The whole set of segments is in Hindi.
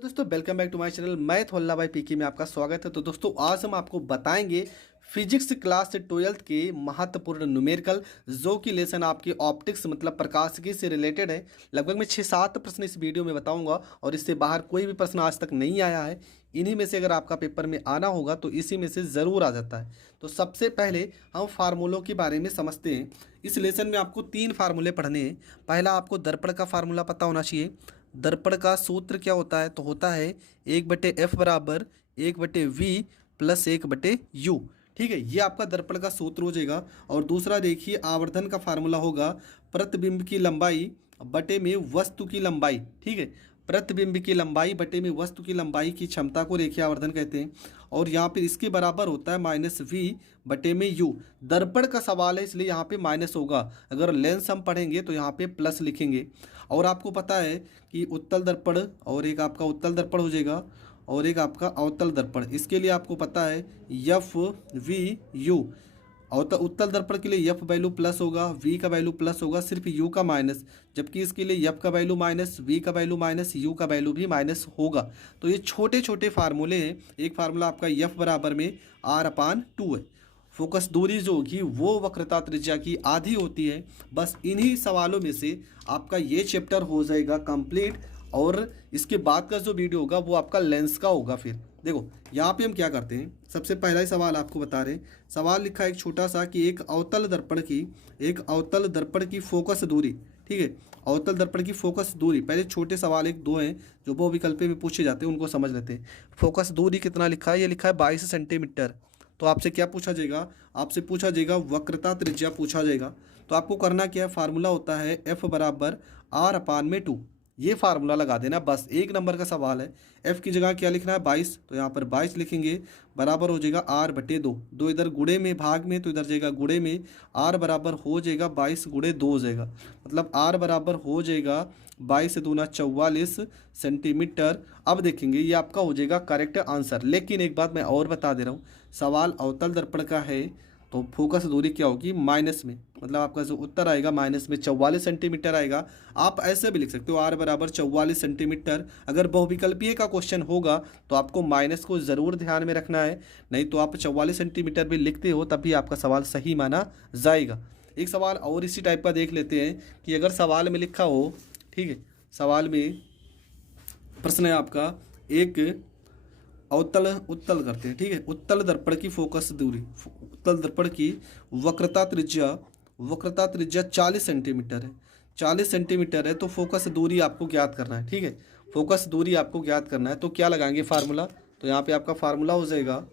तो दोस्तों welcome back to my channel. मैं थोल्ला भाई पीके में आपका स्वागत है। तो दोस्तों आज हम आपको बताएंगे फिजिक्स क्लास 12th के महत्वपूर्ण न्यूमेरिकल जो कि लेसन आपके ऑप्टिक्स मतलब प्रकाशिकी से रिलेटेड है। लगभग मैं 6-7 प्रश्न इस वीडियो में बताऊंगा और इससे बाहर कोई भी प्रश्न आज तक नहीं आया है। इन्हीं में से अगर आपका पेपर में आना होगा तो इसी में से ज़रूर आ जाता है। तो सबसे पहले हम फार्मूलों के बारे में समझते हैं। इस लेसन में आपको 3 फार्मूले पढ़ने हैं। पहला आपको दर्पण का फार्मूला पता होना चाहिए। दर्पण का सूत्र क्या होता है? तो होता है 1/f बराबर 1/v प्लस 1/u। ठीक है, ये आपका दर्पण का सूत्र हो जाएगा। और दूसरा देखिए आवर्धन का फार्मूला होगा प्रतिबिंब की लंबाई बटे में वस्तु की लंबाई। ठीक है, प्रतिबिंब की लंबाई बटे में वस्तु की लंबाई की क्षमता को रेखीय आवर्धन कहते हैं। और यहाँ पे इसके बराबर होता है -v बटे में u। दर्पण का सवाल है इसलिए यहाँ पे माइनस होगा। अगर लेंस हम पढ़ेंगे तो यहाँ पे प्लस लिखेंगे। और आपको पता है कि उत्तल दर्पण और एक आपका उत्तल दर्पण हो जाएगा और एक आपका अवतल दर्पण। इसके लिए आपको पता है FVU। उत्तल दर्पण के लिए F वैल्यू प्लस होगा, V का वैल्यू प्लस होगा, सिर्फ U का माइनस। जबकि इसके लिए F का वैल्यू माइनस, V का वैल्यू माइनस, U का वैल्यू भी माइनस होगा। तो ये छोटे छोटे फार्मूले हैं। एक फार्मूला आपका F बराबर में R/2 है। फोकस दूरी जो होगी वो वक्रता त्रिज्या की आधी होती है। बस इन्हीं सवालों में से आपका ये चैप्टर हो जाएगा कंप्लीट। और इसके बाद का जो वीडियो होगा वो आपका लेंस का होगा। फिर देखो यहाँ पे हम क्या करते हैं। सबसे पहला ही सवाल आपको बता रहे हैं। सवाल लिखा है एक छोटा सा कि एक अवतल दर्पण की फोकस दूरी। ठीक है, अवतल दर्पण की फोकस दूरी। पहले छोटे सवाल एक दो हैं जो बहुविकल्पी में पूछे जाते हैं, उनको समझ लेते हैं। फोकस दूरी कितना लिखा है? ये लिखा है 22 सेंटीमीटर। तो आपसे क्या पूछा जाएगा? आपसे पूछा जाएगा वक्रता त्रिज्या पूछा जाएगा। तो आपको करना क्या है? फार्मूला होता है F बराबर R/2। ये फार्मूला लगा देना। बस एक नंबर का सवाल है। F की जगह क्या लिखना है? 22। तो यहाँ पर 22 लिखेंगे, बराबर हो जाएगा R/2। दो इधर गुणे में भाग में तो इधर जाएगा गुणे में। R बराबर हो जाएगा 22 × 2 हो जाएगा। मतलब R बराबर हो जाएगा 22 × 2 = 44 सेंटीमीटर। अब देखेंगे ये आपका हो जाएगा करेक्ट आंसर। लेकिन एक बात मैं और बता दे रहा हूँ, सवाल अवतल दर्पण का है तो फोकस दूरी क्या होगी? माइनस में। मतलब आपका जो उत्तर आएगा माइनस में 44 सेंटीमीटर आएगा। आप ऐसे भी लिख सकते हो R बराबर 44 सेंटीमीटर। अगर बहुविकल्पीय का क्वेश्चन होगा तो आपको माइनस को ज़रूर ध्यान में रखना है, नहीं तो आप 44 सेंटीमीटर भी लिखते हो तभी आपका सवाल सही माना जाएगा। एक सवाल और इसी टाइप का देख लेते हैं कि अगर सवाल में लिखा हो, ठीक है, सवाल में प्रश्न है आपका एक उत्तल करते हैं। ठीक है, उत्तल दर्पण की फोकस दूरी, उत्तल दर्पण की वक्रता त्रिज्या 40 सेंटीमीटर है। 40 सेंटीमीटर है तो फोकस दूरी आपको ज्ञात करना है। ठीक है, फोकस दूरी आपको ज्ञात करना है। तो क्या लगाएंगे फार्मूला? तो यहाँ पे आपका फार्मूला हो जाएगा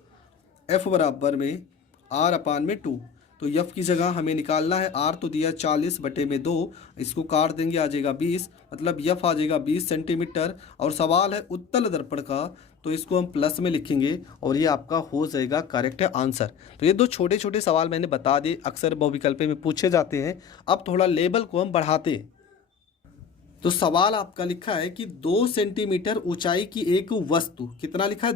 F बराबर में R/2। तो F की जगह हमें निकालना है। R तो दिया 40/2, इसको काट देंगे, आ जाएगा 20। मतलब F आ जाएगा 20 सेंटीमीटर। और सवाल है उत्तल दर्पण का तो इसको हम प्लस में लिखेंगे और ये आपका हो जाएगा करेक्ट आंसर। तो ये दो छोटे छोटे सवाल मैंने बता दिए, अक्सर बहुविकल्पी में पूछे जाते हैं। अब थोड़ा लेवल को हम बढ़ाते हैं। तो सवाल आपका लिखा है कि 2 सेंटीमीटर ऊंचाई की एक वस्तु, कितना लिखा है?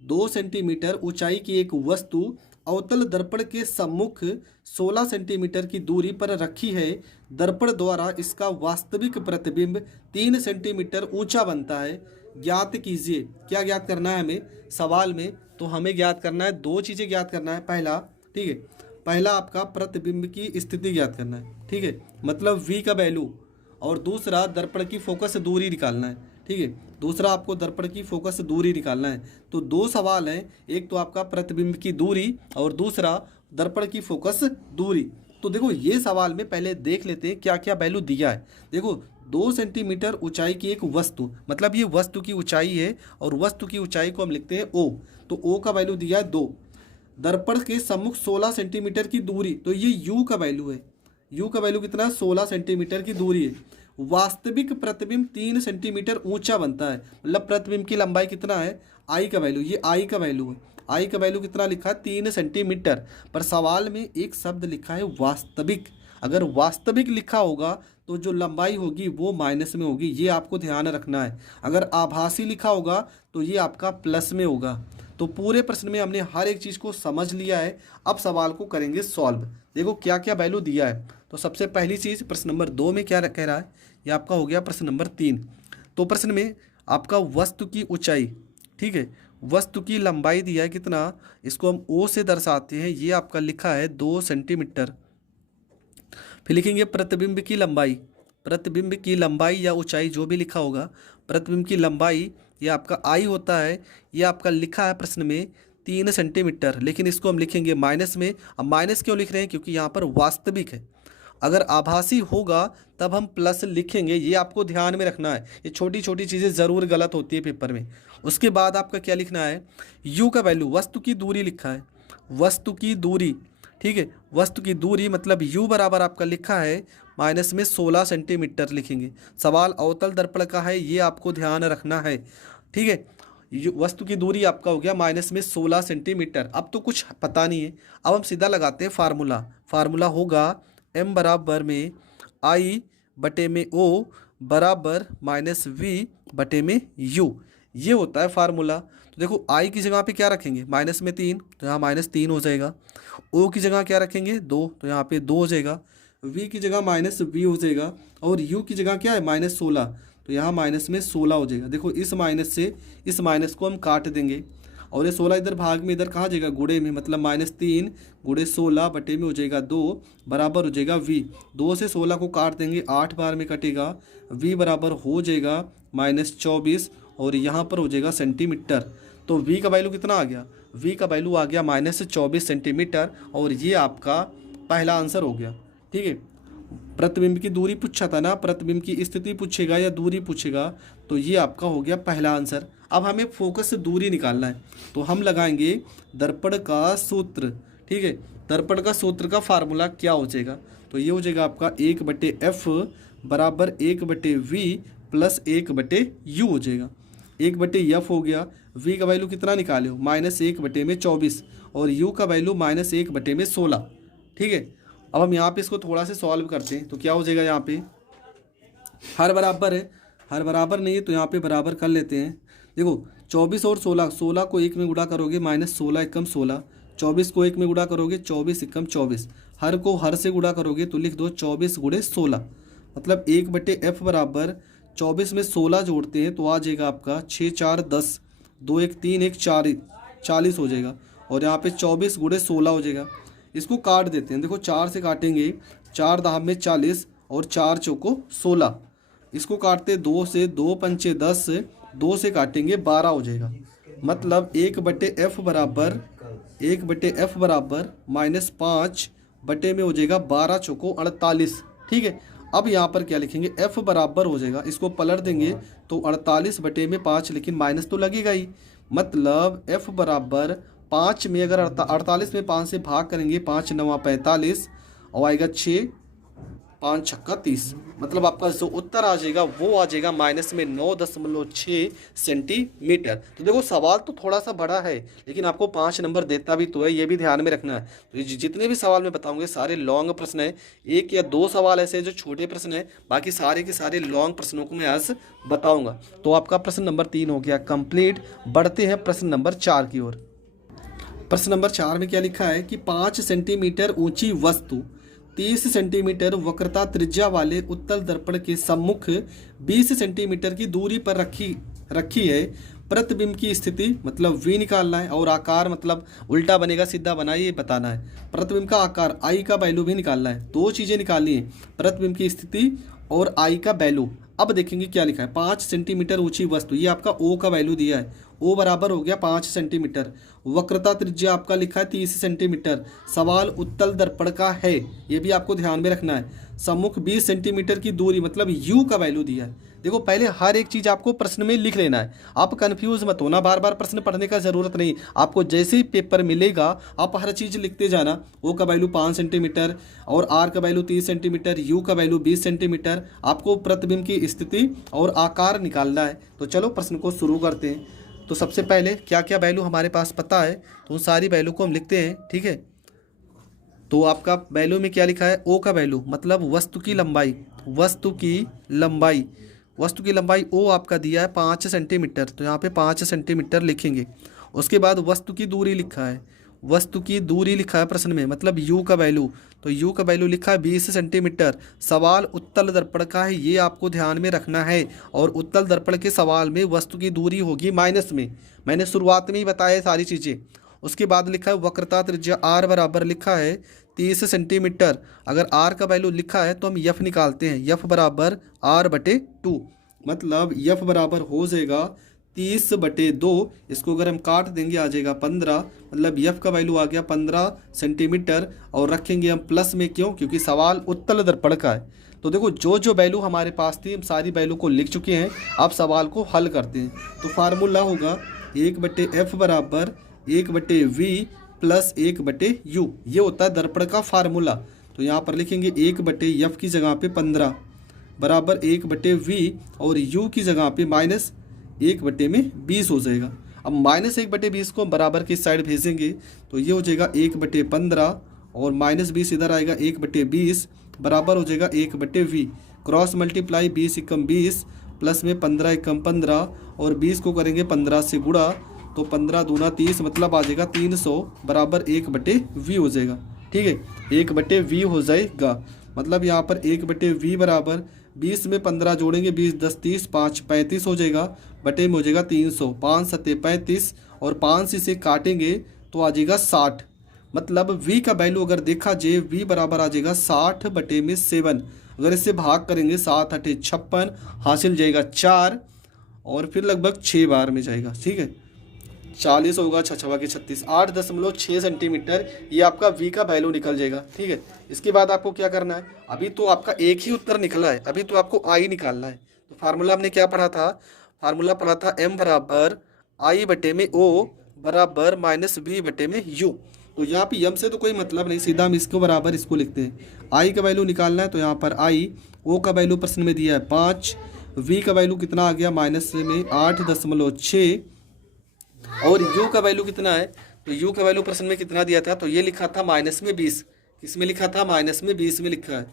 2 सेंटीमीटर ऊंचाई की एक वस्तु अवतल दर्पण के सम्मुख 16 सेंटीमीटर की दूरी पर रखी है। दर्पण द्वारा इसका वास्तविक प्रतिबिंब 3 सेंटीमीटर ऊंचा बनता है। ज्ञात कीजिए। क्या ज्ञात करना है हमें सवाल में? तो हमें ज्ञात करना है, दो चीज़ें ज्ञात करना है। पहला, ठीक है, पहला आपका प्रतिबिंब की स्थिति ज्ञात करना है। ठीक है, मतलब V का वैल्यू। और दूसरा दर्पण की फोकस दूरी निकालना है। ठीक है, दूसरा आपको दर्पण की फोकस दूरी निकालना है। तो दो सवाल हैं, एक तो आपका प्रतिबिंब की दूरी और दूसरा दर्पण की फोकस दूरी। तो देखो ये सवाल में पहले देख लेते हैं क्या क्या वैल्यू दिया है। देखो 2 सेंटीमीटर ऊंचाई की एक वस्तु, मतलब ये वस्तु की ऊंचाई है और वस्तु की ऊंचाई को हम लिखते हैं O। तो O का वैल्यू दिया है 2। दर्पण के सम्मुख 16 सेंटीमीटर की दूरी, तो ये U का वैल्यू है। U का वैल्यू कितना है? 16 सेंटीमीटर की दूरी है। वास्तविक प्रतिबिंब 3 सेंटीमीटर ऊंचा बनता है। मतलब प्रतिबिंब की लंबाई कितना है? I का वैल्यू, ये I का वैल्यू है। I का वैल्यू कितना लिखा है? 3 सेंटीमीटर। पर सवाल में एक शब्द लिखा है वास्तविक। अगर वास्तविक लिखा होगा तो जो लंबाई होगी वो माइनस में होगी, ये आपको ध्यान रखना है। अगर आभासी लिखा होगा तो ये आपका प्लस में होगा। तो पूरे प्रश्न में हमने हर एक चीज़ को समझ लिया है। अब सवाल को करेंगे सॉल्व। देखो क्या क्या वैल्यू दिया है। तो सबसे पहली चीज़ प्रश्न नंबर 2 में क्या कह रहा है? ये आपका हो गया प्रश्न नंबर 3। तो प्रश्न में आपका वस्तु की ऊंचाई, ठीक है, वस्तु की लंबाई दिया है कितना, इसको हम ओ से दर्शाते हैं, ये आपका लिखा है 2 सेंटीमीटर। फिर लिखेंगे प्रतिबिंब की लंबाई, प्रतिबिंब की लंबाई या ऊंचाई जो भी लिखा होगा, प्रतिबिंब की लंबाई ये आपका आई होता है, ये आपका लिखा है प्रश्न में 3 सेंटीमीटर, लेकिन इसको हम लिखेंगे माइनस में। अब माइनस क्यों लिख रहे हैं, क्योंकि यहाँ पर वास्तविक है। अगर आभासी होगा तब हम प्लस लिखेंगे, ये आपको ध्यान में रखना है। ये छोटी छोटी चीज़ें ज़रूर गलत होती है पेपर में। उसके बाद आपका क्या लिखना है, यू का वैल्यू, वस्तु की दूरी लिखा है, वस्तु की दूरी, ठीक है, वस्तु की दूरी मतलब यू बराबर आपका लिखा है माइनस में 16 सेंटीमीटर लिखेंगे। सवाल अवतल दर्पण का है, ये आपको ध्यान रखना है, ठीक है। वस्तु की दूरी आपका हो गया माइनस में 16 सेंटीमीटर। अब तो कुछ पता नहीं है, अब हम सीधा लगाते हैं फार्मूला। फार्मूला होगा m बराबर में i बटे में o बराबर माइनस v बटे में u, ये होता है फार्मूला। तो देखो i की जगह पे क्या रखेंगे, माइनस में 3, तो यहाँ माइनस 3 हो जाएगा। o की जगह क्या रखेंगे 2, तो यहाँ पे 2 हो जाएगा। v की जगह माइनस v हो जाएगा, और u की जगह क्या है माइनस 16, तो यहाँ माइनस में 16 हो जाएगा। देखो इस माइनस से इस माइनस को हम काट देंगे, और ये 16 इधर भाग में, इधर कहाँ जाएगा गुणे में, मतलब माइनस 3 गुणे 16 बटे में हो जाएगा 2 बराबर हो जाएगा v। 2 से 16 को काट देंगे, 8 बार में कटेगा, v बराबर हो जाएगा माइनस 24, और यहाँ पर हो जाएगा सेंटीमीटर। तो v का वैल्यू कितना आ गया, v का वैल्यू आ गया माइनस 24 सेंटीमीटर, और ये आपका पहला आंसर हो गया, ठीक है। प्रतिबिंब की दूरी पूछा था ना, प्रतिबिंब की स्थिति पूछेगा या दूरी पूछेगा, तो ये आपका हो गया पहला आंसर। अब हमें फोकस से दूरी निकालना है, तो हम लगाएंगे दर्पण का सूत्र, ठीक है। दर्पण का सूत्र का फार्मूला क्या हो जाएगा, तो ये हो जाएगा आपका 1/f बराबर 1/v प्लस 1/u हो जाएगा। 1/f हो गया, v का वैल्यू कितना निकाले हो, -1/24, और u का वैल्यू -1/16, ठीक है। अब हम यहाँ पे इसको थोड़ा से सॉल्व करते हैं, तो क्या हो जाएगा, यहाँ पे हर बराबर है, हर बराबर नहीं है तो यहाँ पे बराबर कर लेते हैं। देखो 24 और 16, 16 को 1 में गुणा करोगे -16 एकम 16, 24 को 1 में गुणा करोगे 24 एकम 24, हर को हर से गुणा करोगे तो लिख दो 24 गुणे 16, मतलब 1/f बराबर 24 में 16 जोड़ते हैं तो आ जाएगा आपका 6 4 10, 2 1 3 1 4 40 हो जाएगा, और यहाँ पे 24 गुणे 16 हो जाएगा। इसको काट देते हैं, देखो 4 से काटेंगे, 4 दाम में 40 और 4 चौको 16, इसको काटते 2 से, 2 पंचे 10, 2 से काटेंगे 12 हो जाएगा, मतलब 1/f बराबर -5 बटे में हो जाएगा 12 चौको 48, ठीक है। अब यहाँ पर क्या लिखेंगे, f बराबर हो जाएगा, इसको पलट देंगे तो 48 बटे में 5, लेकिन माइनस तो लगेगा ही, मतलब f बराबर 5 में अगर 48 में 5 से भाग करेंगे, 5 9 45, और आएगा 6 5 छक्का 30, मतलब आपका जो उत्तर आ जाएगा वो आ जाएगा माइनस में 9.6 सेंटीमीटर। तो देखो सवाल तो थोड़ा सा बड़ा है, लेकिन आपको 5 नंबर देता भी तो है, ये भी ध्यान में रखना है। तो ये जितने भी सवाल मैं बताऊंगे सारे लॉन्ग प्रश्न है, 1 या 2 सवाल ऐसे हैं जो छोटे प्रश्न है, बाकी सारे के सारे लॉन्ग प्रश्नों को मैं आज बताऊँगा। तो आपका प्रश्न नंबर 3 हो गया कंप्लीट। बढ़ते हैं प्रश्न नंबर 4 की ओर। प्रश्न नंबर 4 में क्या लिखा है कि 5 सेंटीमीटर ऊंची वस्तु 30 सेंटीमीटर वक्रता त्रिज्या वाले उत्तल दर्पण के सम्मुख 20 सेंटीमीटर की दूरी पर रखी है। प्रतिबिंब की स्थिति मतलब v निकालना है, और आकार मतलब उल्टा बनेगा सीधा बना, ये बताना है। प्रतिबिंब का आकार i का वैल्यू भी निकालना है, दो चीज़ें निकालनी है, प्रतिबिंब की स्थिति और i का वैल्यू। अब देखेंगे क्या लिखा है, 5 सेंटीमीटर ऊंची वस्तु, ये आपका o का वैल्यू दिया है, o बराबर हो गया 5 सेंटीमीटर। वक्रता त्रिज्या आपका लिखा है 30 सेंटीमीटर। सवाल उत्तल दर्पण का है, ये भी आपको ध्यान में रखना है। सम्मुख 20 सेंटीमीटर की दूरी मतलब u का वैल्यू दिया है। देखो पहले हर एक चीज़ आपको प्रश्न में लिख लेना है, आप कंफ्यूज मत होना, बार बार प्रश्न पढ़ने का ज़रूरत नहीं। आपको जैसे ही पेपर मिलेगा आप हर चीज़ लिखते जाना। o का वैल्यू 5 सेंटीमीटर और r का वैल्यू 30 सेंटीमीटर, u का वैल्यू 20 सेंटीमीटर। आपको प्रतिबिंब की स्थिति और आकार निकालना है। तो चलो प्रश्न को शुरू करते हैं। तो सबसे पहले क्या क्या वैल्यू हमारे पास पता है, तो उन सारी वैल्यू को हम लिखते हैं, ठीक है। तो आपका वैल्यू में क्या लिखा है, o का वैल्यू मतलब वस्तु की लंबाई, वस्तु की लंबाई o आपका दिया है 5 सेंटीमीटर, तो यहाँ पे 5 सेंटीमीटर लिखेंगे। उसके बाद वस्तु की दूरी लिखा है, वस्तु की दूरी लिखा है प्रश्न में, मतलब u का वैल्यू, तो u का वैल्यू लिखा है 20 सेंटीमीटर। सवाल उत्तल दर्पण का है, ये आपको ध्यान में रखना है। और उत्तल दर्पण के सवाल में वस्तु की दूरी होगी माइनस में, मैंने शुरुआत में ही बताया सारी चीज़ें। उसके बाद लिखा है वक्रता त्रिज्या r बराबर लिखा है 30 सेंटीमीटर। अगर r का वैल्यू लिखा है तो हम f निकालते हैं, f बराबर r/2, मतलब f बराबर हो जाएगा 30/2। इसको अगर हम काट देंगे आ जाएगा 15, मतलब f का वैल्यू आ गया 15 सेंटीमीटर। और रखेंगे हम प्लस में, क्यों? क्योंकि सवाल उत्तल दर्पण का है। तो देखो जो जो वैल्यू हमारे पास थी हम सारी वैल्यू को लिख चुके हैं, अब सवाल को हल करते हैं। तो फार्मूला होगा 1/f बराबर 1/v प्लस 1/u, ये होता है दर्पण का फार्मूला। तो यहाँ पर लिखेंगे 1/f की जगह पे 15 बराबर 1/v और u की जगह पे -1/20 हो जाएगा। अब -1/20 को बराबर की साइड भेजेंगे तो ये हो जाएगा 1/15 और -20 इधर आएगा 1/20 बराबर हो जाएगा 1/v। क्रॉस मल्टीप्लाई 20 एकम 20 प्लस में 15 एकम 15 और 20 को करेंगे 15 से गुणा, तो 15 दूना 30, मतलब आ जाएगा 300 बराबर 1/v हो जाएगा। ठीक है, 1/v हो जाएगा। मतलब यहाँ पर 1/v बराबर 20 में 15 जोड़ेंगे, 20 10 30 5 35 हो जाएगा, बटे में हो जाएगा 300, 5 7 35 और 5 से काटेंगे तो आ जाएगा 60। मतलब v का वैल्यू अगर देखा जाए v बराबर आ जाएगा 60/7। अगर इससे भाग करेंगे 7 8 56 हासिल जाएगा 4 और फिर लगभग 6 बार में जाएगा। ठीक है, 40 होगा 6 6 के 36, 8.6 सेंटीमीटर ये आपका v का वैल्यू निकल जाएगा। ठीक है, इसके बाद आपको क्या करना है, अभी तो आपका एक ही उत्तर निकला है, अभी तो आपको i निकालना है। तो फार्मूला हमने क्या पढ़ा था, फार्मूला पढ़ा था m बराबर i/o बराबर -v/u। तो यहाँ पे m से तो कोई मतलब नहीं, सीधा हम इसको बराबर इसको लिखते हैं। i का वैल्यू निकालना है तो यहाँ पर i, o का वैल्यू प्रश्न में दिया है 5, v का वैल्यू कितना आ गया माइनस में 8.6 और u का वैल्यू कितना है, तो u का वैल्यू प्रश्न में कितना दिया था, तो ये लिखा था -20। किसमें लिखा था, -20 में लिखा है,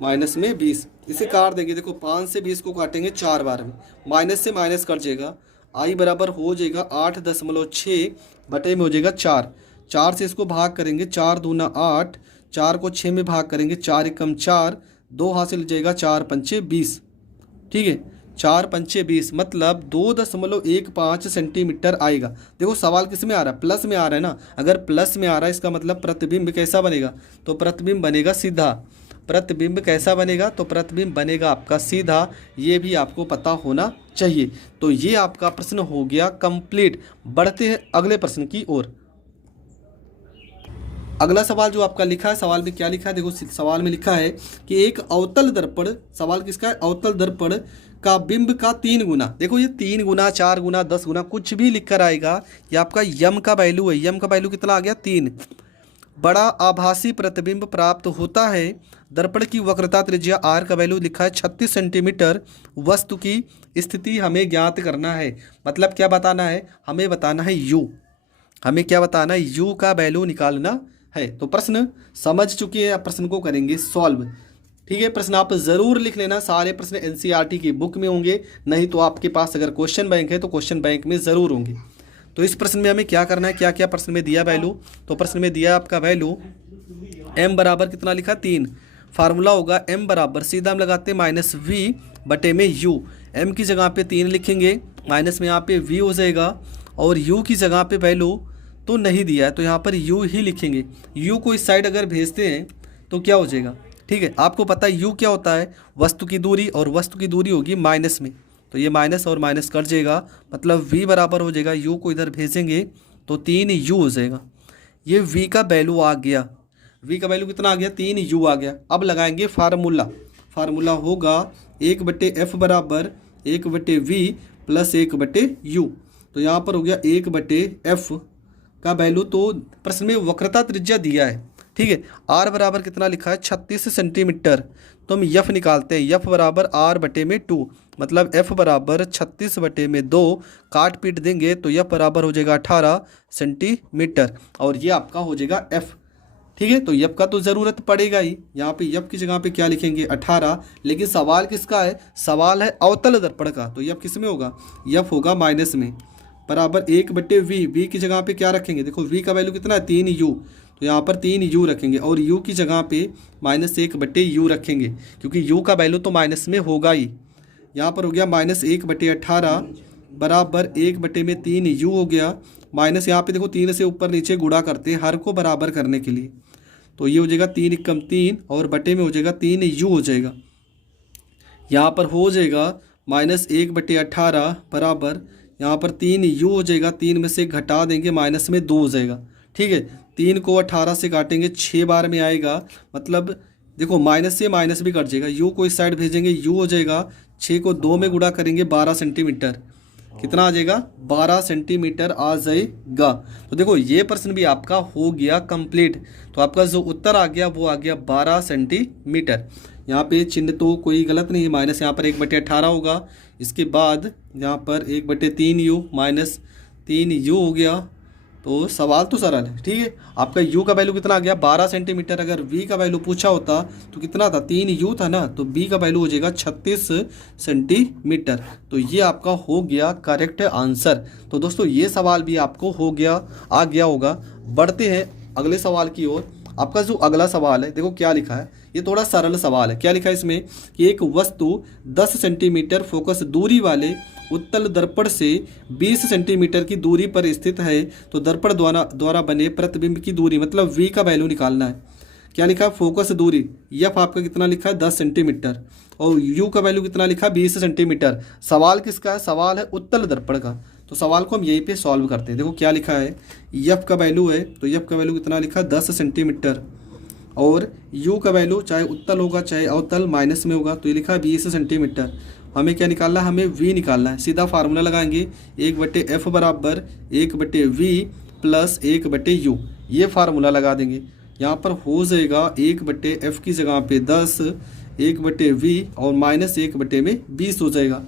-20। इसे काट देंगे, देखो 5 से 20 को काटेंगे 4 बार में, माइनस से माइनस कट जाएगा, i बराबर हो जाएगा 8.6 बटे में हो जाएगा 4। 4 से इसको भाग करेंगे, 4 दूना 8, 4 को 6 में भाग करेंगे, 4 एकम 4, 2 हासिल जाएगा 4 पंचे 20। ठीक है, 4 पंचे 20 मतलब 2.15 सेंटीमीटर आएगा। देखो सवाल किस में आ रहा है, प्लस में आ रहा है ना, अगर प्लस में आ रहा है इसका मतलब प्रतिबिंब कैसा बनेगा, तो प्रतिबिंब बनेगा सीधा। प्रतिबिंब कैसा बनेगा, तो प्रतिबिंब बनेगा आपका सीधा, ये भी आपको पता होना चाहिए। तो ये आपका प्रश्न हो गया कंप्लीट। बढ़ते हैं अगले प्रश्न की ओर। अगला सवाल जो आपका लिखा है, सवाल में क्या लिखा है, देखो सवाल में लिखा है कि एक अवतल दर्पण, सवाल किसका है, अवतल दर्पण का बिंब का 3 गुना, देखो ये 3 गुना 4 गुना 10 गुना कुछ भी लिखकर आएगा, ये आपका यम का वैल्यू है। यम का वैल्यू कितना आ गया 3। बड़ा आभासी प्रतिबिंब प्राप्त होता है। दर्पण की वक्रता त्रिज्या r का वैल्यू लिखा है 36 सेंटीमीटर। वस्तु की स्थिति हमें ज्ञात करना है, मतलब क्या बताना है, हमें बताना है u, हमें क्या बताना है, u का वैल्यू निकालना है। तो प्रश्न समझ चुके हैं, प्रश्न को करेंगे सॉल्व। ठीक है, प्रश्न आप ज़रूर लिख लेना, सारे प्रश्न एनसीईआरटी की बुक में होंगे, नहीं तो आपके पास अगर क्वेश्चन बैंक है तो क्वेश्चन बैंक में ज़रूर होंगे। तो इस प्रश्न में हमें क्या करना है, क्या क्या प्रश्न में दिया वैल्यू, तो प्रश्न में दिया आपका वैल्यू m बराबर कितना लिखा 3। फार्मूला होगा m बराबर, सीधा हम लगाते हैं -v बटे में u। m की जगह पे 3 लिखेंगे, माइनस में यहाँ पे v हो जाएगा और u की जगह पे वैल्यू तो नहीं दिया है तो यहाँ पर u ही लिखेंगे। u को इस साइड अगर भेजते हैं तो क्या हो जाएगा, ठीक है, आपको पता है u क्या होता है, वस्तु की दूरी, और वस्तु की दूरी होगी माइनस में, तो ये माइनस और माइनस कट जाएगा, मतलब v बराबर हो जाएगा, u को इधर भेजेंगे तो 3u हो जाएगा। ये v का वैल्यू आ गया, v का वैल्यू कितना आ गया 3u आ गया। अब लगाएंगे फार्मूला, फार्मूला होगा 1/f बराबर 1/v प्लस 1/u। तो यहाँ पर हो गया 1/f का वैल्यू, तो प्रश्न में वक्रता त्रिज्या दिया है, ठीक है, r बराबर कितना लिखा है 36 सेंटीमीटर, तो हम f निकालते हैं, f बराबर r/2, मतलब f बराबर 36/2, काट पीट देंगे तो f बराबर हो जाएगा 18 सेंटीमीटर और ये आपका हो जाएगा f। ठीक है, तो f का तो ज़रूरत पड़ेगा ही, यहाँ पे f की जगह पे क्या लिखेंगे 18, लेकिन सवाल किसका है, सवाल है अवतल दर्पण का, तो f किस में होगा, f होगा माइनस में, बराबर 1/v। v की जगह पे क्या रखेंगे, देखो v का वैल्यू कितना है 3u, तो यहाँ पर 3u रखेंगे और u की जगह पे -1/u रखेंगे, क्योंकि u का वैल्यू तो माइनस में होगा ही। यहाँ पर हो गया -1/18 बराबर 1/3u हो गया, माइनस यहाँ पे देखो 3 से ऊपर नीचे गुणा करते हैं हर को बराबर करने के लिए, तो ये हो जाएगा 3 × 3 और बटे में हो जाएगा 3u हो जाएगा। यहाँ पर हो जाएगा -1/18 बराबर यहाँ पर 3u हो जाएगा, 3 में से घटा देंगे माइनस में 2 हो जाएगा। ठीक है, 3 को 18 से काटेंगे 6 बार में आएगा, मतलब देखो माइनस से माइनस भी कट जाएगा, u को इस साइड भेजेंगे, u हो जाएगा 6 को 2 में गुणा करेंगे 12 सेंटीमीटर, कितना आ जाएगा 12 सेंटीमीटर आ जाएगा। तो देखो ये प्रश्न भी आपका हो गया कंप्लीट। तो आपका जो उत्तर आ गया वो आ गया 12 सेंटीमीटर। यहाँ पे चिन्ह तो कोई गलत नहीं है, माइनस यहाँ पर 1/18 होगा, इसके बाद यहाँ पर 1/3u -3u हो गया। तो सवाल तो सरल है। ठीक है, आपका u का वैल्यू कितना आ गया 12 सेंटीमीटर। अगर v का वैल्यू पूछा होता तो कितना था 3u था ना, तो b का वैल्यू हो जाएगा 36 सेंटीमीटर। तो ये आपका हो गया करेक्ट आंसर। तो दोस्तों ये सवाल भी आपको हो गया, आ गया होगा। बढ़ते हैं अगले सवाल की ओर। आपका जो अगला सवाल है देखो क्या लिखा है, ये थोड़ा सरल सवाल है। क्या लिखा है इसमें कि एक वस्तु 10 सेंटीमीटर फोकस दूरी वाले उत्तल दर्पण से 20 सेंटीमीटर की दूरी पर स्थित है, तो दर्पण द्वारा बने प्रतिबिंब की दूरी मतलब v का वैल्यू निकालना है। क्या लिखा है फोकस दूरी f आपका कितना लिखा है 10 सेंटीमीटर और u का वैल्यू कितना लिखा है 20 सेंटीमीटर। सवाल किसका है, सवाल है उत्तल दर्पण का। तो सवाल को हम यहीं पे सॉल्व करते हैं। देखो क्या लिखा है, f का वैल्यू है, तो f का वैल्यू कितना लिखा है 10 सेंटीमीटर और u का वैल्यू चाहे उत्तल होगा चाहे अवतल माइनस में होगा, तो ये लिखा है 20 सेंटीमीटर। हमें क्या निकालना है, हमें v निकालना है। सीधा फार्मूला लगाएंगे 1/f बराबर 1/v प्लस 1/u, ये फार्मूला लगा देंगे। यहाँ पर हो जाएगा 1/f की जगह पे 10, 1/v और -1/20 हो जाएगा।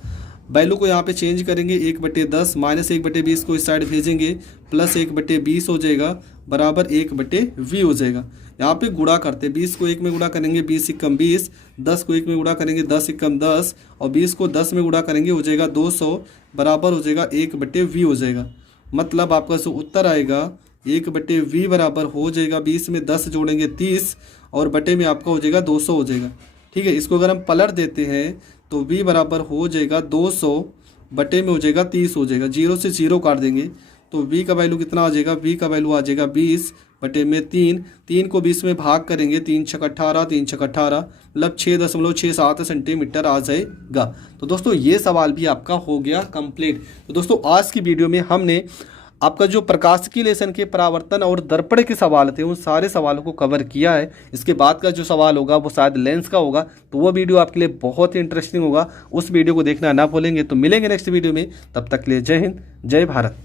वैल्यू को यहाँ पे चेंज करेंगे 1/10 -1/20 को इस साइड भेजेंगे प्लस 1/20 हो जाएगा बराबर 1/v हो जाएगा। यहाँ पे गुणा करते 20 को 1 में गुणा करेंगे 20 × 20, 10 को 1 में गुणा करेंगे 10 × 10 और 20 को 10 में गुणा करेंगे हो जाएगा 200 बराबर हो जाएगा 1/v हो जाएगा। मतलब आपका जो उत्तर आएगा 1/v बराबर हो जाएगा 20 में 10 जोड़ेंगे 30 और बटे में आपका हो जाएगा 200 हो जाएगा। ठीक है, इसको अगर हम पलट देते हैं तो v बराबर हो जाएगा 200 बटे में हो जाएगा 30 हो जाएगा। 0 से 0 काट देंगे तो v का वैल्यू कितना आ जाएगा, v का वैल्यू आ जाएगा 20 बटे में 3 को 20 में भाग करेंगे 3 × 18 3 × 18 मतलब 6.67 सेंटीमीटर आ जाएगा। तो दोस्तों ये सवाल भी आपका हो गया कंप्लीट। तो दोस्तों आज की वीडियो में हमने आपका जो प्रकाशिकी लेसन के परावर्तन और दर्पण के सवाल थे उन सारे सवालों को कवर किया है। इसके बाद का जो सवाल होगा वो शायद लेंस का होगा, तो वो वीडियो आपके लिए बहुत ही इंटरेस्टिंग होगा। उस वीडियो को देखना ना भूलेंगे। तो मिलेंगे नेक्स्ट वीडियो में, तब तक के लिए जय हिंद जय भारत।